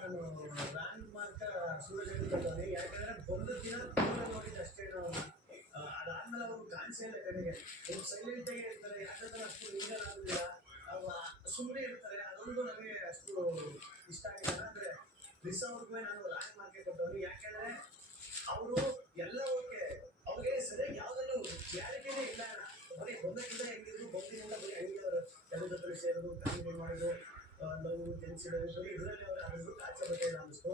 ನಾನು land mark Suraj ತಗೊಂಡೆ ಯಾಕಂದ್ರೆ ಒಂದು ದಿನ ದೂರ ನೋಡಿದ್ದು ಅಷ್ಟೇ ನಾವು ಅದಾದ್ಮೇಲೆ ಅವರು ಕಾಣಿಸೇ ಇಲ್ಲ ಕಡೆಗೆ ಅವ್ರು ಸೈಲೆಂಟ್ ಆಗಿ ಇರ್ತಾರೆ ಯಾಕಂದ್ರೆ ಅಷ್ಟು ಇಂಗಲ್ ಆಗುದಿಲ್ಲ ಸುಮ್ಮನೆ ಇರ್ತಾರೆ ಅದೊಂದು ನನಗೆ ಅಷ್ಟು ಇಷ್ಟ ಆಗಿಲ್ಲ ಅಂದ್ರೆ ರಿಸಾ ಅವ್ರಿಗೂ ನಾನು ಲ್ಯಾಂಡ್ ಮಾರ್ಕೆ ಕೊಟ್ಟವ್ರು ಯಾಕಂದ್ರೆ ಅವರು ಎಲ್ಲ ಓಕೆ ಅವ್ರಿಗೆ ಸರಿಯಾಗಿ ಯಾವ್ದನ್ನು ಕ್ಲಾರಿಟಿನೇ ಇಲ್ಲ ಬರೀ ಬಂದಕ್ಕಿಂತ ಹೆಂಗಿದ್ರು ಬಂದಿನಿಂದ ಬರೀ ಹಂಗಿದವರು ಕೆಲವು ಸೇರೋದು ಕಾಮಿಡಿ ಮಾಡೋದು ನೋವು ಜನಿಸಿಡೋದು ಬರೀ ಇದರಲ್ಲಿ ಅವರು ಅದ್ರ ಆಚೆ ಬಗ್ಗೆ ಅನ್ನಿಸ್ತು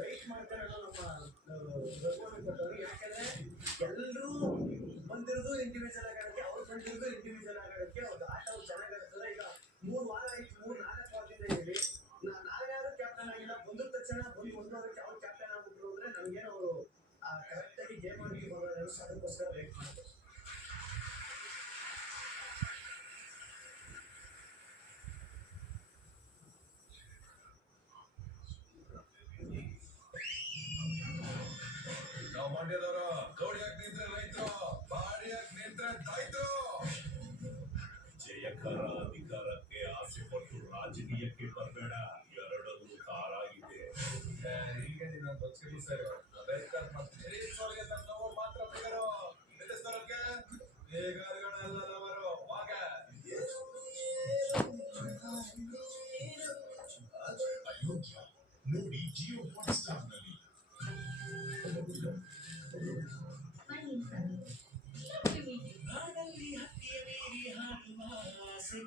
ರೈಟ್ ಮಾಡ್ತಾರೆ ನಮ್ಮ ಗೌರ್ಮೆಂಟ್ ಕೊಟ್ಟವ್ರು ಯಾಕಂದ್ರೆ ಎಲ್ಲರೂ ಬಂದಿರೋದು ಇಂಡಿವಿಜುವಲ್ ಆಗಿ ಆಡೋಕ್ಕೆ ಅವ್ರು ಬಂದಿರೋದು ಇಂಡಿವಿಜುವಲ್ ಆಗಿ ಆಡೋಕ್ಕೆ ಅವ್ರದ್ದು ಆಟ ಅವ್ರು ಚೆನ್ನಾಗಿ ಆಡ್ತಾರೆ ಈಗ 3 ವಾರ ಆಯ್ತು 3-4 ವಾರದಿಂದ ಇದ್ದೀವಿ ನಾವ್ಯಾರು ಕ್ಯಾಪ್ಟನ್ ಆಗಿಲ್ಲ ಬಂದ ತಕ್ಷಣ ಬಂದು 1 ವಾರಕ್ಕೆ ಅವ್ರು ಕ್ಯಾಪ್ಟನ್ ಆಗ್ಬಿಟ್ರು ಅಂದ್ರೆ ನಮ್ಗೇನು ಅವರು ಕರೆಕ್ಟಾಗಿ ಗೇಮ್ ಆಡಿ ಬರೋದು ಅದಕ್ಕೋಸ್ಕರ ವೇಟ್ ಮಾಡ್ತಾರೆ ನಾವು ಮಂಡ್ಯದವರು ಗೌಡಿಯಾಗಿ ನಿಂತ್ರೆ ರೈತರು ಬಾಡಿಯಾಗಿ ನಿಂತ್ರೆ ದಾಯ್ತರು ಜಯಕರ ಅಧಿಕಾರಕ್ಕೆ ಆಸೆ ಪಟ್ಟು ರಾಜಕೀಯಕ್ಕೆ ಬರಬೇಡ ಎರಡಲ್ಲೂ ಕಾರಾಗಿದೆ ಈಗ ನೀನು ಬಚ್ಚಿರು ಸರ್ ಬೇಕಾದ್ರೆ ಮತ್ತೆ ನಾವು ಮಾತ್ರ ಬೇಗರು ನಿಲ್ಲಿಸ್ತಾರಕ್ಕೆ ಬೇಗಾರಿಗಳೆಲ್ಲ ಅವರು ವಾಗ ಅಯೋಗ್ಯ ನೋಡಿ ಜಿಯೋ ಹಾಟ್ಸ್ಟಾರ್ನಲ್ಲಿ ನಾಡಲ್ಲಿ ಹತ್ತಿಯ ಮೀರಿ ಹಾಡುವ ಆಸೆ